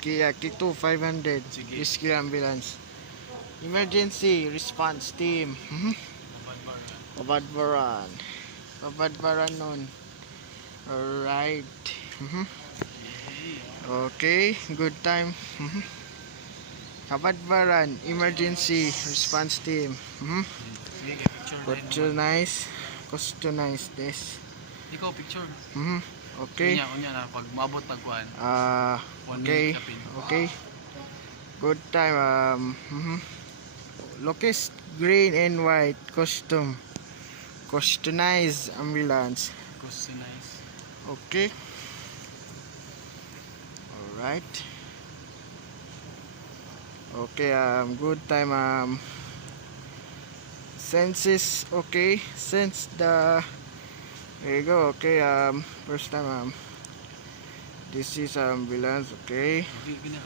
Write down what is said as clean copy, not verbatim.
Kia Kito 500. Sige. Rescue ambulance. Emergency response team. Pabadbaran. Pabadbaran nun. Alright. Okay, good time. Pabadbaran emergency response team. Sige, picture Customize this. Ikaw, picture. Okay. Kunya na, pag maabot tagkuhan. Okay. Okay. Good time. Locust green and white costume. Customized ambulance. Customize. Okay. Alright. Okay, good time. Senses okay. Sense the there you go. Okay, first time this is ambulance, okay. Hindi,